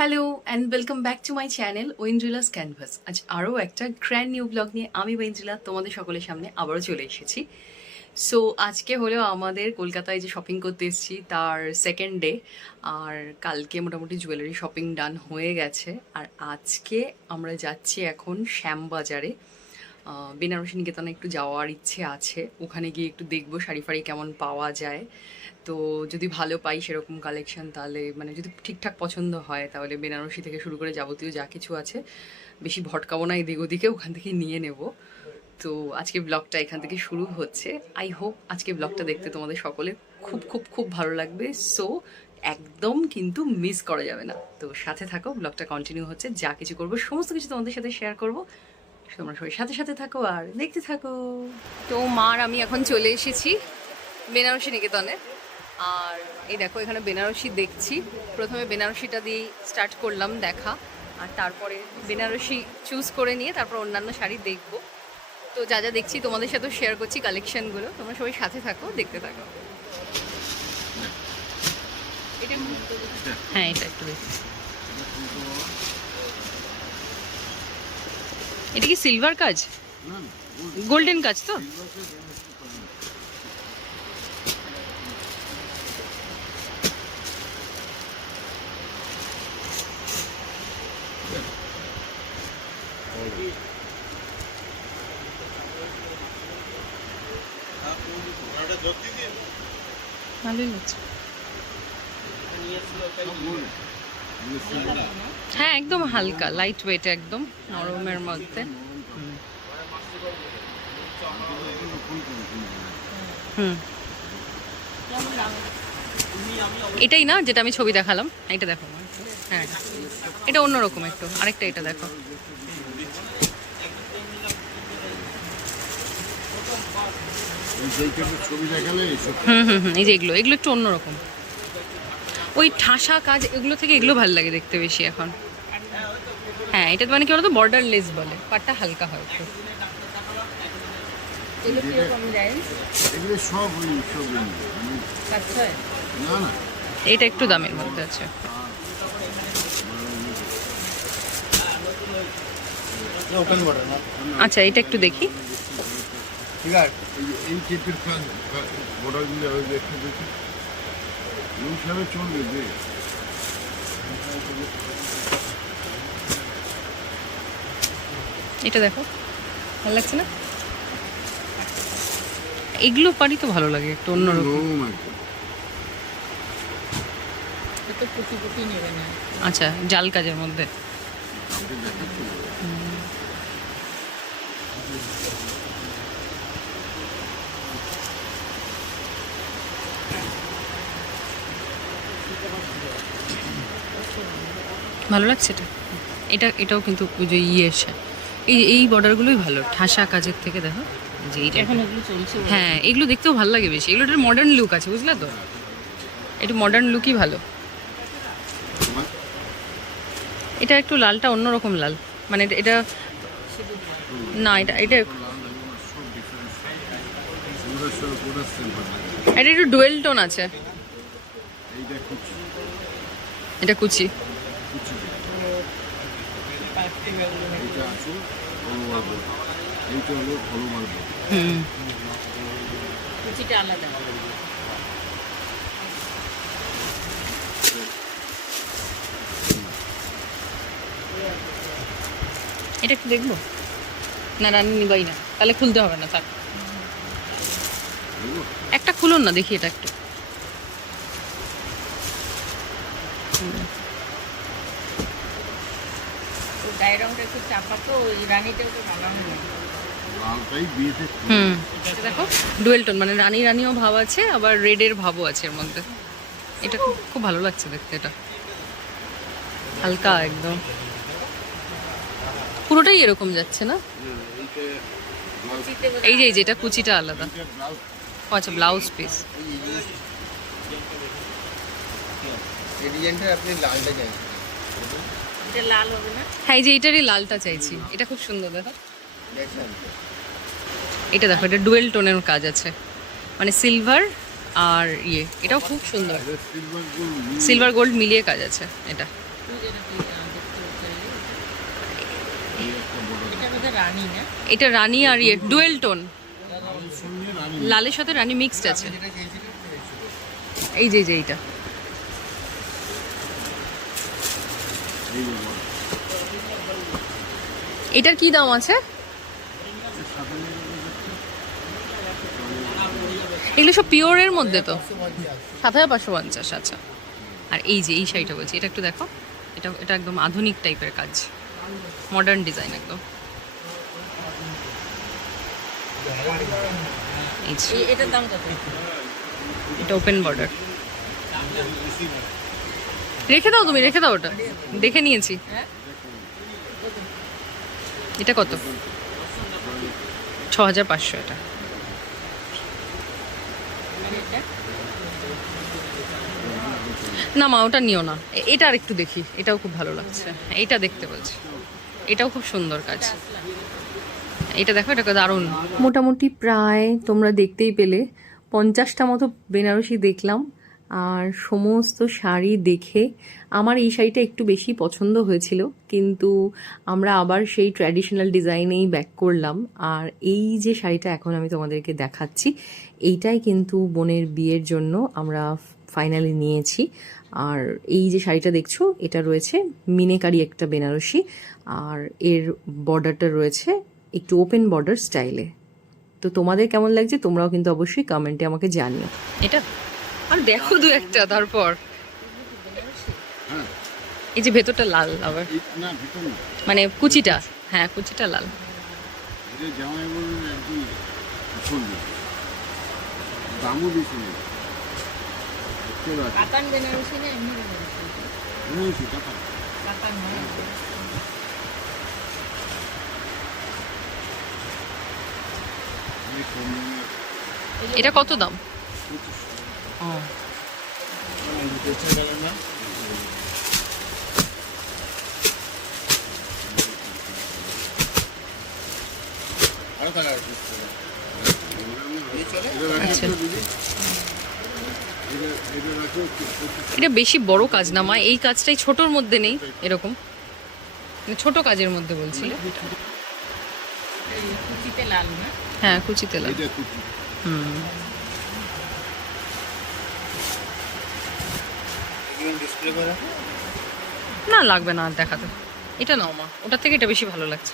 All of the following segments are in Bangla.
Hello and welcome back to my channel Oindrila's canvas. আজ আরও একটা গ্র্যান্ড নিউ ব্লগ নিয়ে আমি ওয়েন্দ্রিলা তোমাদের সকলের সামনে আবারও চলে এসেছি। সো আজকে হলো আমাদের কলকাতায় যে শপিং করতে এসেছি তার সেকেন্ড ডে। আর কালকে মোটামুটি জুয়েলারি শপিং ডান হয়ে গেছে। আর আজকে আমরা যাচ্ছি এখন শ্যামবাজারে। বেনারসি নিকেতনে একটু যাওয়ার ইচ্ছে আছে, ওখানে গিয়ে একটু দেখবো শাড়ি ফাড়ি কেমন পাওয়া যায়। তো যদি ভালো পাই সেরকম কালেকশন, তাহলে মানে যদি ঠিকঠাক পছন্দ হয় তাহলে বেনারসি থেকে শুরু করে যাবতীয় যা কিছু আছে বেশি ভটকাবো না এদিক ওদিকে, ওখান থেকে নিয়ে নেব। তো আজকে ব্লগটা এখান থেকে শুরু হচ্ছে। আই হোপ আজকে ব্লগটা দেখতে তোমাদের সকলে খুব খুব খুব ভালো লাগবে। সো একদম কিন্তু মিস করা যাবে না। তো সাথে থাকো, ব্লগটা কন্টিনিউ হচ্ছে, যা কিছু করবো সমস্ত কিছু তোমাদের সাথে শেয়ার করবো। তোমরা সবাই সাথে সাথে থাকো আর দেখতে থাকো। তো মার আমি এখন চলে এসেছি বেনারসি নিকেতনে। আর এই দেখো এখানে বেনারসি দেখছি। প্রথমে বেনারসিটা দিয়েই স্টার্ট করলাম দেখা, আর তারপরে বেনারসি চুজ করে নিয়ে তারপর অন্যান্য শাড়ি দেখবো। তো যা যা দেখছি তোমাদের সাথেও শেয়ার করছি কালেকশনগুলো, তোমরা সবাই সাথে থাকো, দেখতে থাকো। হ্যাঁ, এটা একটু দেখি। এটা কি সিলভার কাজ? গোল্ডেন কাজ তো? ভালোই লাগছে। হ্যাঁ, একদম হালকা লাইট ওয়েট, একদম নরমের মধ্যে। হুম, এটাই না যেটা আমি ছবি দেখালাম? এটা দেখো। হ্যাঁ, এটা অন্যরকম একটু, আরেকটা এটা দেখো। হুম হুম হুম, এই যে এগুলো এগুলো একটু অন্যরকম, ওই ঠাসা কাজ এগুলো থেকে এগুলো ভালো লাগে দেখতে বেশি এখন। হ্যাঁ, এটা মানে কি বলতো, বর্ডার লেস বলে, পাটটা হালকা হয় একটু। এটা একটু দামের মধ্যে আছে। আচ্ছা, এটা একটু দেখি। এটা দেখো, ভালো লাগছে না? এগুলো পারি তো ভালো লাগে একটু অন্যরকম। আচ্ছা, জাল কাজের মধ্যে। ভালো লাগছে এটা। এটাও কিন্তু ওই যে এসে এই বর্ডারগুলোই ভালো ঠাসা কাজের থেকে। দেখো যে এইটা এখন এগুলো চলছে। হ্যাঁ, এগুলো দেখতেও ভালো লাগে বেশি, এগুলোর মডার্ন লুক আছে, বুঝলে তো? একটু মডার্ন লুকই ভালো। এটা একটু লালটা অন্যরকম লাল, মানে এটা না, এটা এটা এটা একটু ডুয়েল টোন আছে। এটা কুচি। হুম, আলাদা। এটা একটু দেখবো না? রানী নিবাই না, তাহলে খুলতে হবে না, থাক। একটা খুলুন না দেখি, এটা একটু। হুম, দেখো ডুয়েল টোন, মানে রানী রানীও ভাব আছে, আবার রেডের ভাবও আছে এর মধ্যে। এটা খুব খুব ভালো লাগছে দেখতে, এটা হালকা একদম, পুরোটাই এরকম যাচ্ছে না? এই যে যেটা কুচিটা আলাদা। আচ্ছা, ব্লাউজ পিস। হ্যাঁ, এই যে এটারই লালটা চাইছি, এটা খুব সুন্দর। দেখো এটা, দেখো এটা ডুয়েল টোনের কাজ আছে, মানে সিলভার আর এটাও খুব সুন্দর, সিলভার গোল্ড মিলিয়ে কাজ আছে এটা। এটা রানী আর ইয়ে ডুয়েল টোন, লালের সাথে রানী মিক্সড আছে। এই যে এইটা এটার কি দাম আছে? এগুলো সব পিওরের মধ্যে তো? ৭,৫৫০। আচ্ছা, আর এই যে এই শাড়িটা বলছি, এটা একটু দেখো। এটা এটা একদম আধুনিক টাইপের কাজ, মডার্ন ডিজাইন একদম। এটার দাম কত? এটা ওপেন বর্ডার। রেখে দাও, তুমি রেখে দাও, ওটা দেখে নিয়েছি। এটা কত? ৬,৫০০। এটা না মা, ওটা নিও না, এটা আর একটু দেখি। এটাও খুব ভালো লাগছে, এটা দেখতে বলছি। এটাও খুব সুন্দর কাজ। এটা দেখো, এটা দারুণ। মোটামুটি প্রায় তোমরা দেখতেই পেলে 50টা মতো বেনারসি দেখলাম। আর সমস্ত শাড়ি দেখে আমার এই শাড়িটা একটু বেশি পছন্দ হয়েছিল, কিন্তু আমরা আবার সেই ট্র্যাডিশনাল ডিজাইনেই ব্যাক করলাম। আর এই যে শাড়িটা এখন আমি তোমাদেরকে দেখাচ্ছি, এইটাই কিন্তু বোনের বিয়ের জন্য আমরা ফাইনালি নিয়েছি। আর এই যে শাড়িটা দেখছো, এটা রয়েছে মিনেকারি একটা বেনারসি, আর এর বর্ডারটা রয়েছে একটু ওপেন বর্ডার স্টাইলে। তো তোমাদের কেমন লাগছে তোমরাও কিন্তু অবশ্যই কমেন্টে আমাকে জানিও। এটা আর দেখো দু একটা, তারপর এই যে ভেতরটা লাল আবার, মানে কুচিটা, হ্যাঁ কুচিটা লাল। এটা কত দাম? এটা বেশি বড় কাজ না মা, এই কাজটাই ছোটর মধ্যে নেই এরকম, ছোট কাজের মধ্যে বলছিলে। কুচিতে লাল না? হ্যাঁ কুচিতে লাল। না লাগবে না আর দেখাতে, এটা নাও মা, ওটার থেকে এটা বেশি ভালো লাগছে।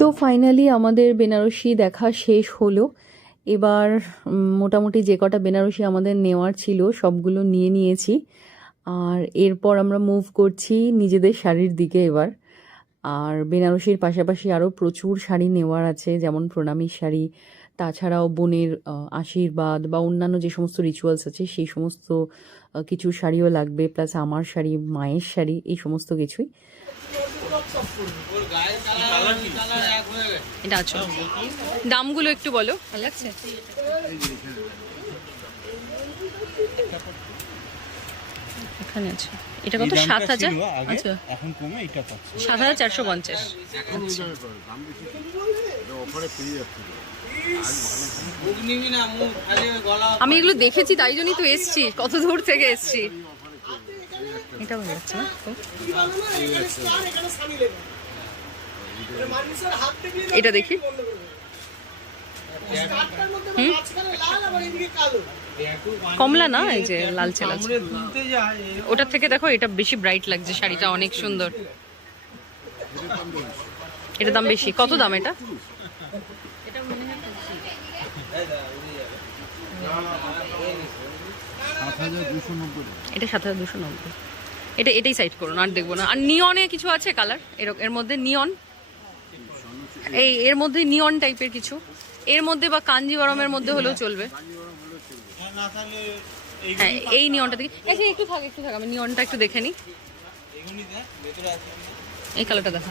তো ফাইনালি আমাদের বেনারসি দেখা শেষ হলো। এবার মোটামুটি যে কটা বেনারসি আমাদের নেওয়ার ছিল সবগুলো নিয়ে নিয়েছি। আর এরপর আমরা মুভ করছি নিজেদের শাড়ির দিকে এবার। আর বেনারসির পাশাপাশি আরও প্রচুর শাড়ি নেওয়ার আছে, যেমন প্রণামীর শাড়ি, তাছাড়াও বোনের আশীর্বাদ বা অন্যান্য যে সমস্ত রিচুয়ালস আছে সেই সমস্ত কিছু শাড়িও লাগবে, প্লাস আমার শাড়ি, মায়ের শাড়ি, এই সমস্ত কিছুই। এটা আছো, দামগুলো একটু বলো, ভালো লাগছে। এখানে আছে, এটা কত? 7,000। আচ্ছা এখন কমে এটা পাচ্ছি 7,450। আমি এগুলো দেখেছি তাই জন্যই তো এসছি, কত দূর থেকে এসছি। এটা ভালো লাগছে না? এটা দেখি। কমলা না, এই যে লালচে লালচে, ওটার থেকে দেখো এটা বেশি ব্রাইট লাগছে, শাড়িটা অনেক সুন্দর। এটা দাম বেশি, কত দাম এটা? এটা 7,290। এটাই সাইড করুন, আর দেখবো না। আর নিয়নে কিছু আছে কালার এর মধ্যে? নিয়ন, এর মধ্যে নিয়ন টাইপের কিছু, এর মধ্যে বা কাঞ্জিবরমের মধ্যে হলেও চলবে। হ্যাঁ, এই নিয়নটা দেখি। একটু থাক, আমি নিয়নটা একটু দেখে নিই। এই কালারটা দেখো।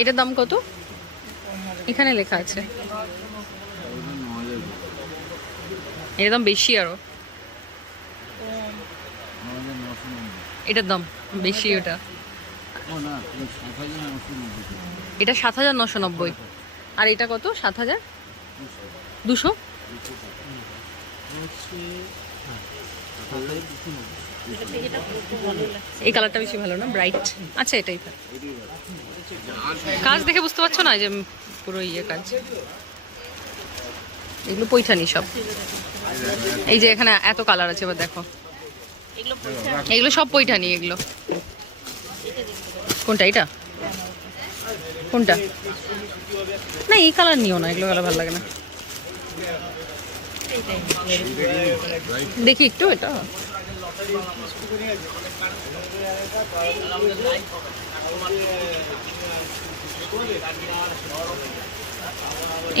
এটার দাম কত? এখানে লেখা আছে। এটার দাম বেশি আরো, এটার দাম বেশি। ওটা এটা 7,990। আর এটা কত? 7,200। এই কালারটা বেশি ভালো না, ব্রাইট। আচ্ছা, এটাই কাজ দেখে বুঝতে পারছো না যে পুরো ইয়ে কাজ। এগুলো পৈঠানি সব। এই যে এখানে এত কালার আছে, এবার দেখো, এগুলো সব পৈঠানি। এগুলো কোনটা? এটা কোনটা? না, এই কালার নিও না, এগুলো কালার ভালো লাগে না। দেখি একটু এটা।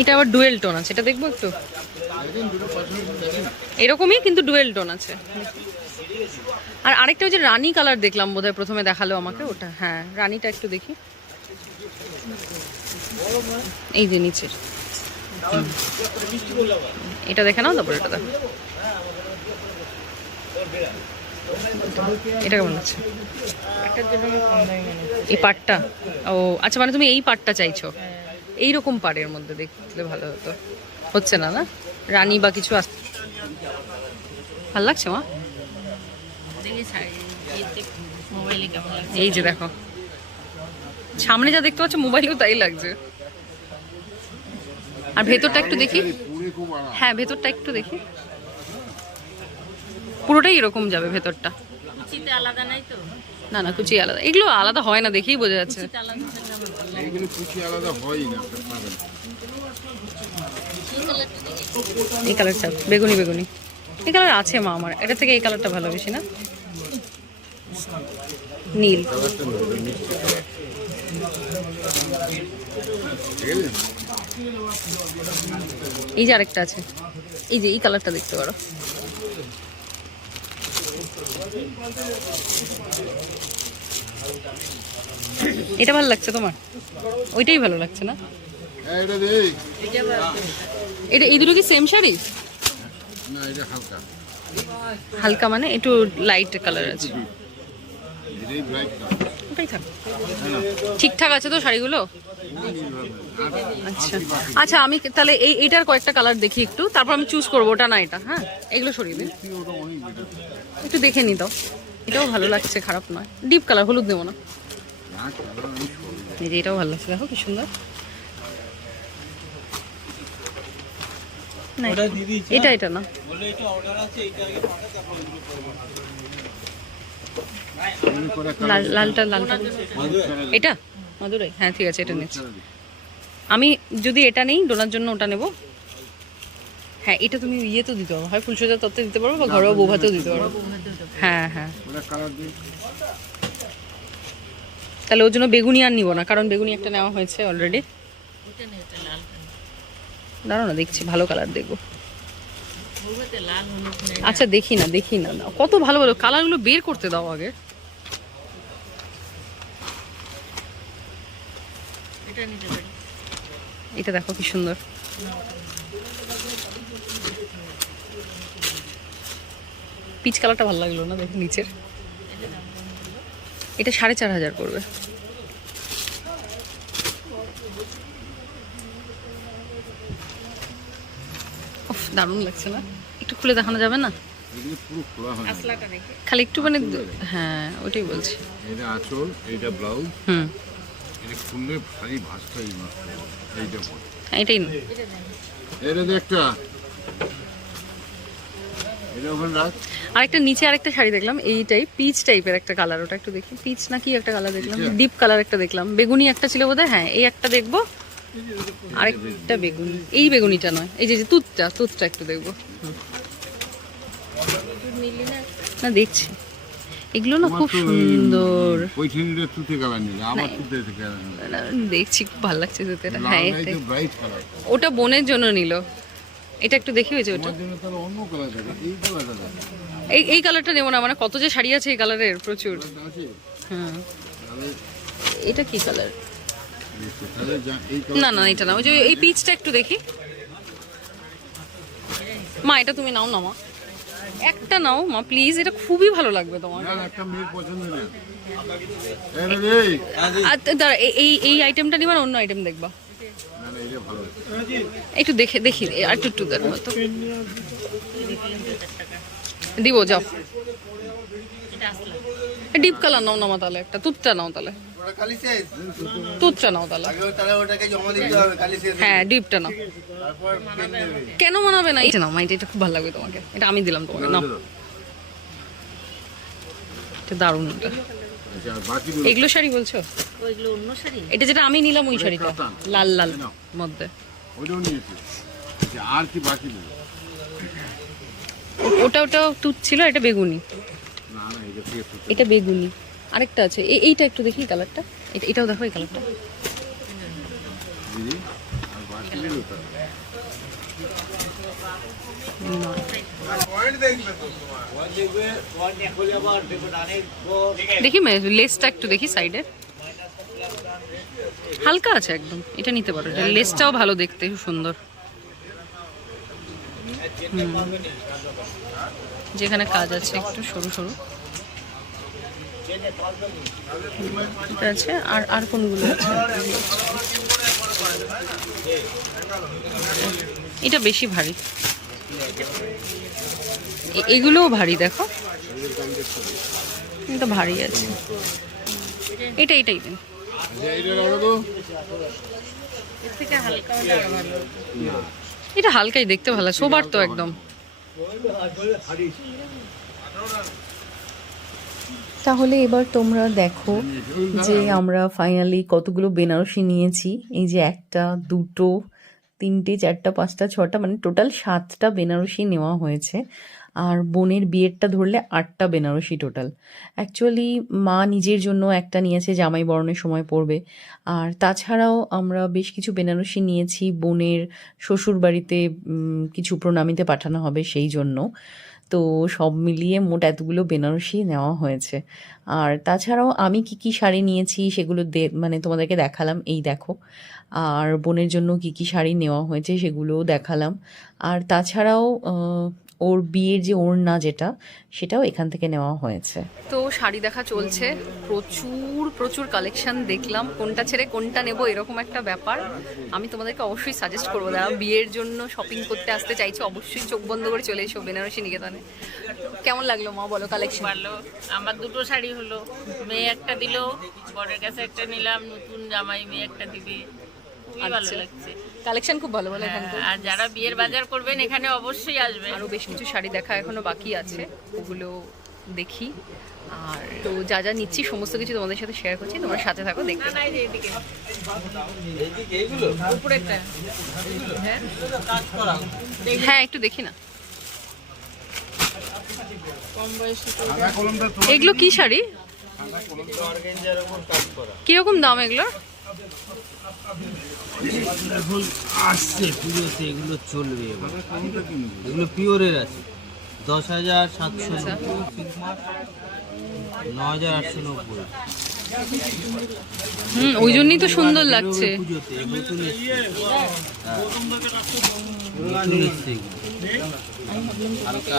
এটা আবার ডুয়েল টোন আছে, এটা দেখবো একটু। এরকমই কিন্তু ডুয়েল টোন আছে। আর আরেকটা ওই যে রানী কালার দেখলাম বোধহয় প্রথমে দেখালো আমাকে, ওটা। হ্যাঁ, রানীটা একটু দেখি। এই যে নিচের এটা দেখে নাও, তারপর এটা দেখো। এটা কেমন লাগছে? এই পাটটা? ও আচ্ছা, মানে তুমি এই পাটটা চাইছো? এইরকম পাড়ের মধ্যে দেখলে ভালো হতো। হচ্ছে না, না রানী বা কিছু আসছে। ভাল লাগছে মা? এই যে দেখো, সামনে যা দেখতে পাচ্ছ মোবাইলেও তাই লাগছে। আর ভেতরটা একটু দেখি। হ্যাঁ, ভেতরটা একটু দেখি। পুরোটাই এরকম যাবে ভেতরটা? আলাদা নাই তো? না না, কুচি আলাদা। এগুলো আলাদা হয় না, দেখেই বোঝা যাচ্ছে। এই কালারটা বেগুনি বেগুনি, এই কালার আছে মা আমার। এটা থেকে এই কালারটা ভালো, বেশি না? নীল। এই যে আরেকটা আছে, এই যে এই কালারটা দেখতে পারো। এটা ভালো লাগছে তোমার? ওইটাই ভালো লাগছে না? এটা এই দুটো কি সেম শাড়ি? না, এটা হালকা। হালকা মানে একটু লাইট কালার আছে। ওটাই থাক। ঠিকঠাক আছে তো শাড়িগুলো? আচ্ছা আচ্ছা, আমি তাহলে এইটার কয়েকটা কালার দেখি একটু, তারপর আমি চুজ করবো ওটা না এটা। হ্যাঁ, এগুলো সরিয়ে দিন, একটু দেখে নি দাও। এটাও ভালো লাগছে, খারাপ নয়। ডিপ কালার, হলুদ দেবো না। এই যে এটাও ভালো লাগছে, দেখো কি সুন্দর। না, এটা না। লালটা এটা মাদুরাই। হ্যাঁ ঠিক আছে, এটা নিচ্ছি আমি। যদি এটা নেই, ডোনার জন্য ওটা নেব। হ্যাঁ, এটা তুমি ইয়ে তো দিতে পারো, হয় ফুলসজ্জা তত্ত্বে দিতে পারো, বা ঘরোয়া বৌভাতেও দিতে পারো। হ্যাঁ হ্যাঁ, তাহলে ওর জন্য বেগুনি আর নিব না, কারণ বেগুনি একটা নেওয়া হয়েছে অলরেডি। দাঁড়াও না, দেখছি ভালো কালার দেখবো। আচ্ছা দেখি না কত ভালো ভালো কালারগুলো বের করতে দাও আগে। এটা দেখো কি সুন্দর। পিচ কালারটা ভালো লাগলো না, দেখো নিচের। এটা 4,500 পড়বে। দারুণ লাগছে না? একটু খুলে দেখানো যাবে না? খালি একটু মানে, হ্যাঁ ওটাই বলছি। এটা আঁচল, এটা ব্লাউজ। হুম, খুললে ভারী ভাঁজটাই নষ্ট হবে। এইটা পরে এটাই না, এটা যে একটা এটা ওখানে রাখ। আরেকটা নিচে আরেকটা শাড়ি দেখলাম এই টাইপ পিচ টাইপের একটা কালার, ওটা একটু দেখি, পিচ না কি একটা কালার দেখলাম, পিচে? ডিপ কালার একটা দেখলাম, বেগুনি একটা ছিল বোধহয়, হ্যাঁ এই একটা দেখবো, আরেকটা বেগুনি, এই বেগুনিটা নয়, এই যে যে তুতটা একটু দেখবো। না দেখছি, এগুলো না খুব সুন্দর, পৈঠিনিটা তুতে কালার নিলে আবার তুতে কালার নিলে দেখছি খুব ভালো লাগছে জুতোটা। লাল হ্যাঁ নাই এটাই। তো ব্রাইট কালার। ওটা বোনের জন্য নিল, এটা একটু দেখি হয়েছে ওটা, তোমার জন্য তাহলে অন্য কালার থাকে, এই কালারটা থাকে এই কালারটা নেবো না, মানে কত যে শাড়ি আছে এই কালারের প্রচুর। আছে। হ্যাঁ তাহলে এটা কি কালার? তাহলে এই না না এটা না, ওই যে এই পিচটা একটু দেখি। মা এটা তুমি নাও না মা, একটা নাও মা প্লিজ, এটা খুবই ভালো লাগবে তোমার। না একটা মেয়ের পছন্দ না। আর দাঁড়া, এই আইটেমটা নিবা, অন্য আইটেম দেখবা, না না এটা ভালো আছে। একটু দেখি আর একটু দেখো তো, দিব যাও। ডিপ কালার নাও না মা, তাহলে একটা তুতটা নাও, তাহলে তুতটা নাও তাহলে, হ্যাঁ ডিপটা নাও। কেন মানাবে না, এটা নাও মা, এটা খুব ভালো লাগবে তোমাকে, এটা আমি দিলাম তোমাকে, নাও এটা দারুণ। এটা আচ্ছা আর বাকিগুলো এগুলো শাড়ি বলছো? ওইগুলো অন্য শাড়ি। এটা যেটা আমি নিলাম ওই শাড়িটা, কাতান। লাল লাল নাও। মধ্যে, ওইটাও নিয়েছি। আচ্ছা আর কি বাকিগুলো? ওটা তুত ছিল, এটা বেগুনি, না না এটা থেকে তুতে এটা বেগুনি, আরেকটা আছে এইটা একটু দেখি কালারটা, এটাও দেখো এই কালারটা। দিদি আর বাকিগুলো তো দেখি লেসটা একটু দেখি সাইডে, হালকা আছে একদম, এটা নিতে পারো, লেসটাও ভালো দেখতে, খুব সুন্দর। যেখানে কাজ আছে একটু সরু সরু, এটা আছে। আর কোনগুলো আছে? এটা বেশি ভারী, এগুলোও ভারী, দেখো এটা ভারী আছে, এটাই দিন। আচ্ছা এটা রাখো তো। এর থেকে হালকা হলে আরো ভালো। এটা হালকাই দেখতে ভালো, সোবার তো একদম। তাহলে এবার তোমরা দেখো যে আমরা ফাইনালি কতগুলো বেনারসি নিয়েছি। এই যে একটা, দুটো, তিনটে, চারটা, পাঁচটা, ছটা, মানে টোটাল 7টা বেনারসি নেওয়া হয়েছে। আর বোনের বিয়েরটা ধরলে 8টা বেনারসি টোটাল। অ্যাকচুয়ালি মা নিজের জন্য একটা নিয়েছে, জামাই বরণের সময় পরবে। আর তাছাড়াও আমরা বেশ কিছু বেনারসি নিয়েছি বোনের শ্বশুর বাড়িতে কিছু প্রণামীতে পাঠানো হবে সেই জন্য। তো সব মিলিয়ে মোট এতগুলো বেনারসি নেওয়া হয়েছে। আর তাছাড়াও আমি কি শাড়ি নিয়েছি সেগুলো মানে তোমাদেরকে দেখালাম, এই দেখো। আর বোনের জন্য কি শাড়ি নেওয়া হয়েছে সেগুলোও দেখালাম। আর তাছাড়াও ওর বিয়ের যে ওড়না যেটা, সেটাও এখান থেকে নেওয়া হয়েছে। তো শাড়ি দেখা চলছে, প্রচুর কালেকশন দেখলাম, কোনটা ছেড়ে কোনটা নেব এরকম একটা ব্যাপার। আমি তোমাদেরকে অবশ্যই সাজেস্ট করবো, যারা বিয়ের জন্য শপিং করতে আসতে চাইছো অবশ্যই চোখ বন্ধ করে চলে এসো বেনারসি নিকেতনে। কেমন লাগলো মা বলো কালেকশন? ভালো। আমার দুটো শাড়ি হলো, মেয়ে একটা দিল, বরের কাছে একটা নিলাম, নতুন জামাই মেয়ে একটা দিবে, খুবই ভালো লাগছে। কালেকশন খুব ভালো বলে এখানে। তো আর যারা বিয়ের বাজার করবেন এখানে অবশ্যই আসবেন। আরও বেশ কিছু শাড়ি দেখা এখনো বাকি আছে, ওগুলো দেখি। আর তো যা নিচ্ছি সমস্ত কিছু তোমাদের সাথে শেয়ার করছি, তোমরা সাথে থাকো, দেখতে থাকো। এইদিকে উপরেরটা। হ্যাঁ একটু দেখি না, কম বয়সী তো সাদা কলমটা তো এগুলো কি শাড়ি, কিরকম দাম এগুলো? এখন আসছে পুজোতে, এগুলো চলবে এবার। কলমটা কি নেবো? এগুলো পিওরের আছে 10,790, আচ্ছা। 9,890। ওই জন্যই তো সুন্দর লাগছে। পুজোতে নতুন এসছে। হ্যাঁ। নতুন এসছে এগুলো। হালকা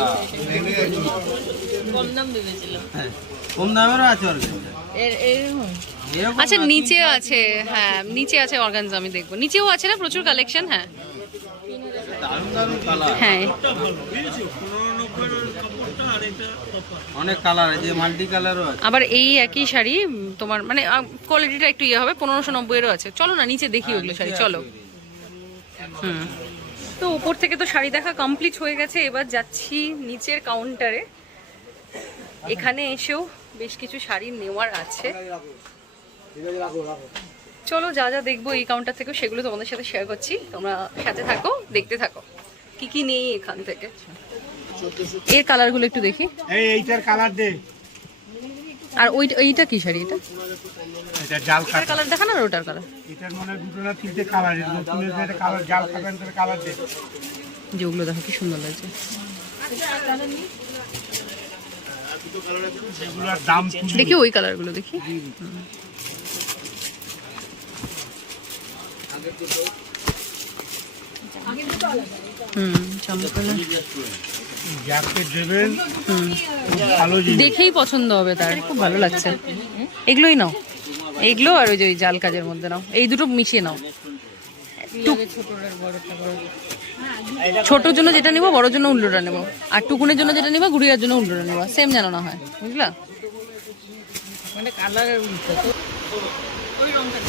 কম দাম ভেবেছিলাম। হ্যাঁ, কম দামেরও আছে অর্গানজা। এরকম এরকম আচ্ছা নিচে আছে, হ্যাঁ নিচে আছে অর্গানজা, আমি দেখবো নিচেও আছে না প্রচুর কালেকশন। হ্যাঁ দারুণ দারুণ কালার। হ্যাঁ অনেক কালার আছে, মাল্টি কালারও আছে। আবার এই একই শাড়ি তোমার মানে কোয়ালিটিটা একটু ইয়ে হবে, 1590-এরও আছে। চলো না নিচে দেখি ওগুলো শাড়ি, চলো। হুম, তো উপর থেকে তো শাড়ি দেখা কমপ্লিট হয়ে গেছে, এবার যাচ্ছি নিচের কাউন্টারে। এখানে এসেও বেশ কিছু শাড়ি নেওয়ার আছে। চলো যা যা দেখবো এই কাউন্টার থেকেও সেগুলো তোমাদের সাথে শেয়ার করছি, তোমরা সাথে থাকো, দেখতে থাকো কি কি নেই এখান থেকে। এর কালারগুলো একটু দেখি। এইটার কালার দে, আর এইটা কি শাড়ি? এটা জাল এটার কালার দেখা না, আর ওটার কালার? এটার মনে হয় দুটো না তিনটে কালার, নতুনের যেটা কালার জাল খাবেন তার কালার দে। যেগুলো দেখো কি সুন্দর লাগছে। এগুলোর দাম দেখি ওই কালারগুলো দেখি। জামা কালার যাকে দেবেন ভালো জিনিস। দেখেই পছন্দ হবে তার, খুব ভালো লাগছে। এগুলোই নাও, এগুলো আর ওই যে ওই জাল কাজের মধ্যে নাও, এই দুটো মিশিয়ে নাও। ছোটর জন্য যেটা নিবো, বড়োর জন্য উল্টোটা নেবো, আর টুকুনের জন্য যেটা নিবো, গুড়িয়ার জন্য উল্টোটা নেবো, সেম যেন না হয়, বুঝলা? মানে কালারের উল্টো তো ওই রংটা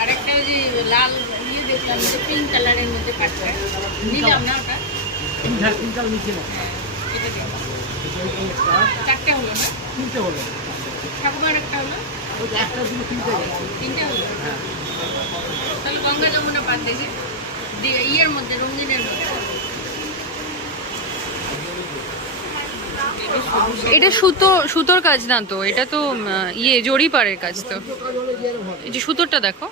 আরেকটা ওই যে লাল ইয়ে দেখলাম, পিঙ্ক কালারের মধ্যে পাটটা নিলাম না, ওটা হ্যাঁ, এটা দেখলাম। চারটে হলো না? তিনটে হলো। ঠাকুমার একটা হলো, তিনটে হলো। তাহলে গঙ্গা যমুনা পাত দেখি ইয়ের মধ্যে, রঙিনের মধ্যে। এটা সুতোর কাজ না তো, এটা তো ইয়ে জরি পাড়ের কাজ। তো এই যে সুতোরটা দেখো,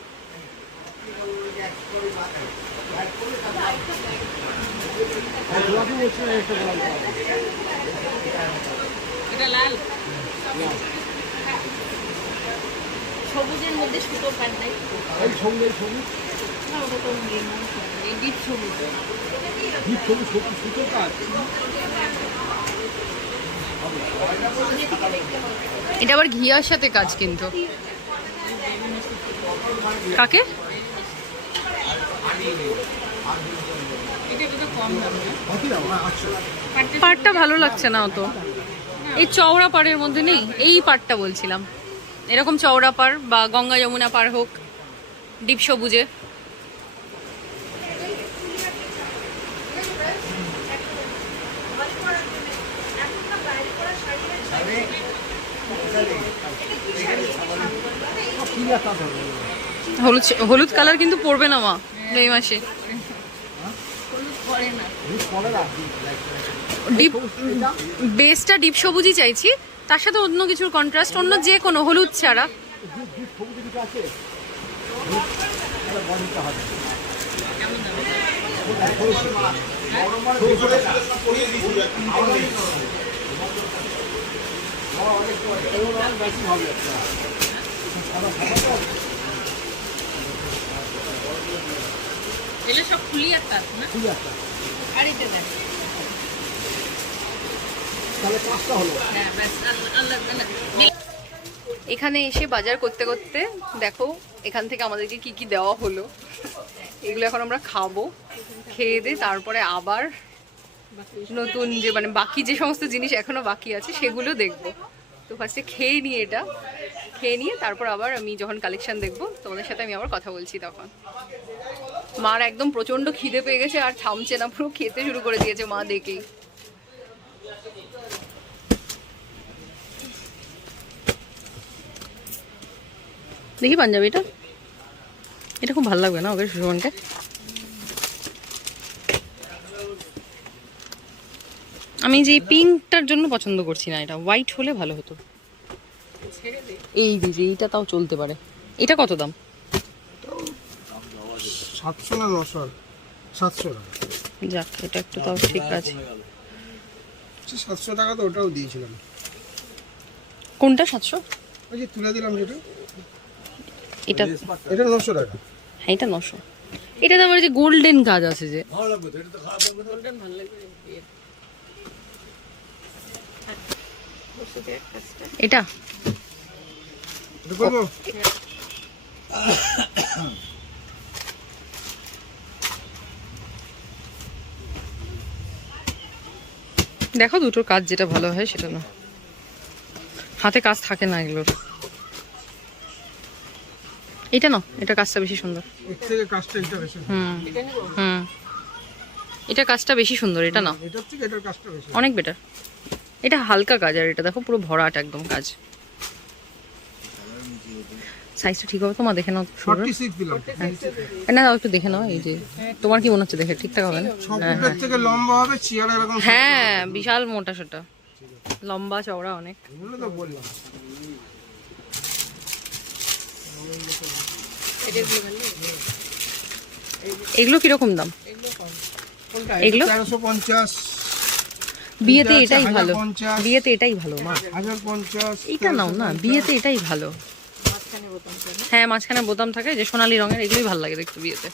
এটা লাল, সবুজের মধ্যে সুতো পান নাই, এই ডিপ সবুজ। এটা আবার ঘিয়ার সাথে কাজ কিন্তু। কাকে? এটা তো কম দাম না? পাড়টা ভালো লাগছে না অত। এই চওড়া পাড়ের মধ্যে নেই, এই পাড়টা বলছিলাম, এরকম চওড়া পাড় বা গঙ্গা যমুনা পাড় হোক, ডিপ সবুজে। হলুদ কালার কিন্তু পড়বে না মা এই মাসে। ডিপ বেসটা ডিপ সবুজই চাইছি, তার সাথে অন্য কিছুর কন্ট্রাস্ট, অন্য যে কোনো হলুদ ছাড়া। এগুলো সব ফুলিয়ার তাঁত না? আর এটা দেখ, হ্যাঁ, ব্যাস, আল্লাহ এখানে এসে বাজার করতে করতে দেখো এখান থেকে আমাদেরকে কি কি দেওয়া হলো। এগুলো এখন আমরা খাবো, খেয়ে দিয়ে তারপরে আবার নতুন যে মানে বাকি যে সমস্ত জিনিস এখনো বাকি আছে সেগুলো দেখবো। তো ফার্স্টে খেয়ে নিয়ে এটা খেয়ে নিয়ে তারপর আবার আমি যখন কালেকশন দেখবো তোমাদের সাথে আমি আবার কথা বলছি। তখন মার একদম প্রচন্ড খিদে পেয়ে গেছে, আর থামছে না, পুরো খেতে শুরু করে দিয়েছে মা দেখেই। দেখি পাঞ্জাবিটা, এটা খুব ভালো লাগবে না ওকে সুশমানকে? আমি যে পিঙ্কটার জন্য পছন্দ করছি না, এটা হোয়াইট হলে ভালো হতো। এই যে এইটা তাও চলতে পারে। এটা কত দাম? 700 না 900? 700 টাকা। যাক, এটা একটু তাও ঠিক আছে। 700 টাকা তো ওটাও দিয়েছিলাম। কোনটা 700? ওই যে তুলে দিলাম যেটা, এটা এটা 900 টাকা। হ্যাঁ, এটা 900। এটা তো আবার যে গোল্ডেন কাজ আছে যে, গোল্ডেন ভালো লাগবে বিয়ের। এটা করবো দেখো দুটোর কাজ যেটা ভালো হয় সেটা না, হাতে কাজ থাকে না এগুলোর। এটা না, এটা কাজটা বেশি সুন্দর। এর থেকে কাজটা এটা বেশি হুম এটা নেবো। হুম, এটা কাজটা বেশি সুন্দর, এটা না এটার থেকে এটার কাজটা বেশি অনেক বেটার। এটা হালকা কাজ আর এটা দেখো পুরো ভরাট একদম কাজ। সাইজটা ঠিক হবে তোমার, দেখে নাও তো। 46 দিলাম না একটু দেখে নাও, এই যে তোমার কি মনে হচ্ছে দেখে ঠিকঠাক হবে না? 6 ফুটের থেকে লম্বা হবে, চেয়ার এরকম হ্যাঁ বিশাল মোটা সোটা, লম্বা চওড়া অনেক। এগুলো তো বললাম। এগুলো কিরকম দাম? এগুলো 1350 বিয়েতে এটাই ভালো, 1050 বিয়েতে এটাই ভালো মা। 1050 এইটা নাও না, বিয়েতে এটাই ভালো। হ্যাঁ মাঝখানে বোতাম থাকে যে সোনালী রঙের, এগুলোই ভালো লাগে দেখতে বিয়েতে।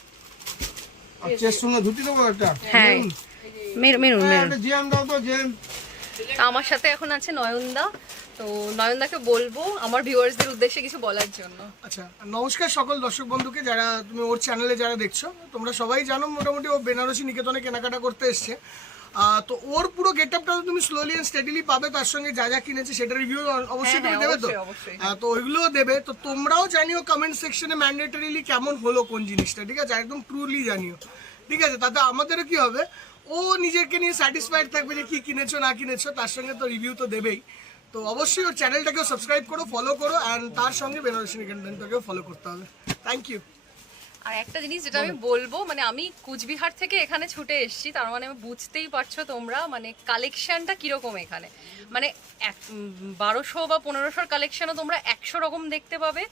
আচ্ছা সঙ্গে ধুতি দেবো একটা হ্যাঁ মেরুন মেরুন। একটা জ্যাম দাও তো জ্যাম। তা আমার সাথে এখন আছে নয়নদা, তো নয়নদাকে বলবো আমার ভিউয়ার্সদের উদ্দেশ্যে কিছু বলার জন্য। আচ্ছা, নমস্কার সকল দর্শক বন্ধুকে যারা তুমি ওর চ্যানেলে যারা দেখছো। তোমরা সবাই জানো মোটামুটি ও বেনারসি নিকেতনে কেনাকাটা করতে এসছে। তো ওর পুরো গেট আপটা তুমি স্লোলি এন্ড স্টেডিলি পাবে, তার সঙ্গে যা যা কিনেছে সেটা রিভিউ অবশ্যই তুমি দেবে তো। অবশ্যই। তো ওইগুলোও দেবে, তো তোমরাও জানিও কমেন্ট সেকশনে ম্যান্ডেটরিলি কেমন হলো কোন জিনিসটা, ঠিক আছে, একদম ট্রুলি জানিও, ঠিক আছে। তাতে আমাদেরও কি হবে, ও নিজেকে নিয়ে স্যাটিসফাইড থাকবে যে কি কিনেছো না কিনেছো, তার সঙ্গে তো রিভিউ তো দেবেই। তো অবশ্যই ওর চ্যানেলটাকেও সাবস্ক্রাইব করো, ফলো করো, অ্যান্ড তার সঙ্গে বেনারসি নিকেতনটাকেও ফলো করতে হবে। Thank you. আর একটা জিনিস যেটা আমি বলবো, মানে আমি কুচবিহার থেকে এখানে ছুটে এসেছি, তার মানে আমি বুঝতেই পারছো তোমরা মানে কালেকশনটা কিরকম এখানে। মানে 1200 বা 1500 কালেকশনও তোমরা 100 রকম দেখতে পাবে,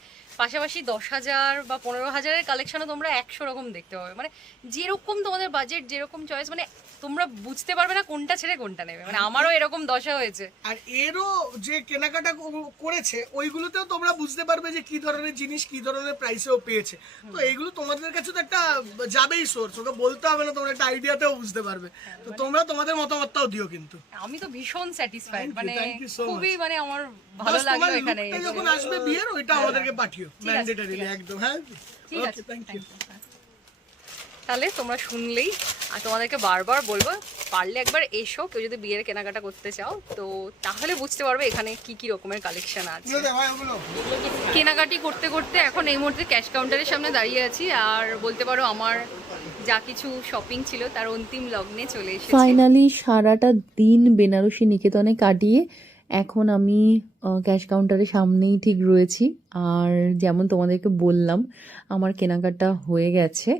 পাশাপাশি 10,000 বা 15,000-এর কালেকশনও তোমরা 100 রকম দেখতে পাবে। মানে যেরকম তোমাদের বাজেট, যেরকম চয়েস, মানে তোমরা বুঝতে পারবে না কোনটা ছেড়ে কোনটা নেবে। মানে আমারও এরকম দশা হয়েছে। আর এরও যে কেনাকাটা করেছে ওইগুলোতেও তোমরা বুঝতে পারবে যে কি ধরনের জিনিস কি ধরনের প্রাইসেও পেয়েছে। তো এইগুলো তোমাদের কাছে তো একটা যাবেই সোর্স, ওকে বলতে হবে না, তোমরা একটা আইডিয়াতেও বুঝতে পারবে। তো তোমরা তোমাদের মতামতটাও দিও কিন্তু। আমি তো ভীষণ স্যাটিসফাইড, মানে thank you so much. খুবই, মানে আমার ভালো Just লাগলো তোমার এখানে lookটা এসে। যখন আসবে বিয়ের, ওইটা আমাদেরকে পাঠিও ঠিক আছে, ম্যান্ডেটরিলি একদম। হ্যাঁ ঠিক আছে, থ্যাংক ইউ। তাহলে তোমরা শুনলেই, আর তোমাদেরকে বারবার বলবো পারলে একবার এসো, কেউ যদি বিয়ের কেনাকাটা করতে চাও তো তাহলে বুঝতে পারবে এখানে কি কি রকমের কালেকশন আছে। এগুলো দে ভাই, ওগুলো কেনাকাটি করতে করতে এখন এই মুহূর্তে ক্যাশ কাউন্টারের সামনে দাঁড়িয়ে আছি, আর বলতে পারো আমার যা কিছু শপিং ছিল তার অন্তিম লগ্নে চলে এসেছি। ফাইনালি সারাটা দিন বেনারসি নিকেতনে কাটিয়ে এখন আমি ক্যাশ কাউন্টারের সামনেই ঠিক রয়েছি। আর যেমন তোমাদেরকে বললাম আমার কেনাকাটা হয়ে গেছে,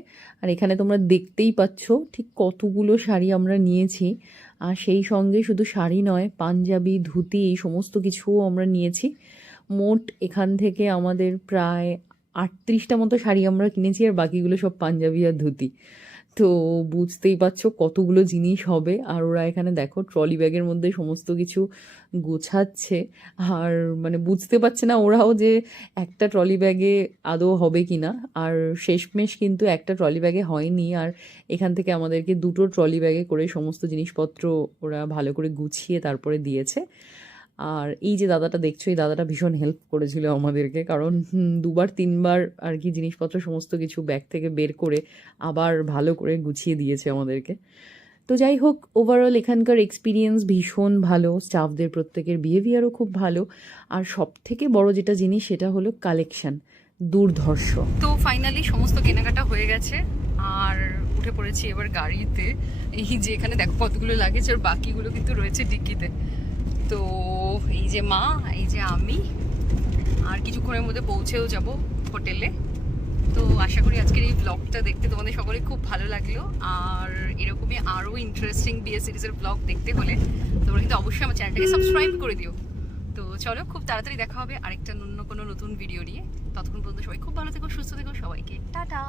আর এখানে তোমরা দেখতেই পাচ্ছ ঠিক কতগুলো শাড়ি আমরা নিয়েছি। আর সেই সঙ্গে শুধু শাড়ি নয়, পাঞ্জাবি, ধুতি, এই সমস্ত কিছুও আমরা নিয়েছি। মোট এখান থেকে আমাদের প্রায় 38টা মতো শাড়ি আমরা কিনেছি, আর বাকিগুলো সব পাঞ্জাবি আর ধুতি। তো বুঝতেই পারছো কতগুলো জিনিস হবে। আর ওরা এখানে দেখো ট্রলি ব্যাগের মধ্যে সমস্ত কিছু গোছাচ্ছে, আর মানে বুঝতে পারছে না ওরাও যে একটা ট্রলি ব্যাগে আদৌ হবে কি না। আর শেষমেশ কিন্তু একটা ট্রলি ব্যাগে হয়নি, আর এখান থেকে আমাদেরকে 2টো ট্রলি ব্যাগে করে সমস্ত জিনিসপত্র ওরা ভালো করে গুছিয়ে তারপরে দিয়েছে। আর এই যে দাদাটা দেখছো, এই দাদাটা ভীষণ হেল্প করেছিল আমাদেরকে, কারণ 2-3বার আর কি জিনিসপত্র সমস্ত কিছু ব্যাগ থেকে বের করে আবার ভালো করে গুছিয়ে দিয়েছে আমাদেরকে। তো যাই হোক, ওভারঅল এখানকার এক্সপিরিয়েন্স ভীষণ ভালো, স্টাফদের প্রত্যেকের বিহেভিয়ারও খুব ভালো, আর সব থেকে বড় যেটা জিনিস সেটা হলো কালেকশন দুর্ধর্ষ। তো ফাইনালি সমস্ত কেনাকাটা হয়ে গেছে, আর উঠে পড়েছি এবার গাড়িতে। এই যে এখানে দেখো কতগুলো লাগেজ, আর বাকিগুলো কিন্তু রয়েছে ডিক্কিতে। তো এই যে মা, এই যে আমি, আর কিছুক্ষণের মধ্যে পৌঁছেও যাব হোটেলে। তো আশা করি আজকের এই ব্লগটা দেখতে তোমাদের সকলে খুব ভালো লাগলো, আর এরকমই আরও ইন্টারেস্টিং বিয়ে সিরিজের ব্লগ দেখতে হলে তোমরা কিন্তু অবশ্যই আমার চ্যানেলটাকে সাবস্ক্রাইব করে দিও। তো চলো, খুব তাড়াতাড়ি দেখা হবে আরেকটা অন্য কোনো নতুন ভিডিও নিয়ে। ততক্ষণ পর্যন্ত সবাই খুব ভালো থেকো, সুস্থ থেকো, সবাইকে টাটা।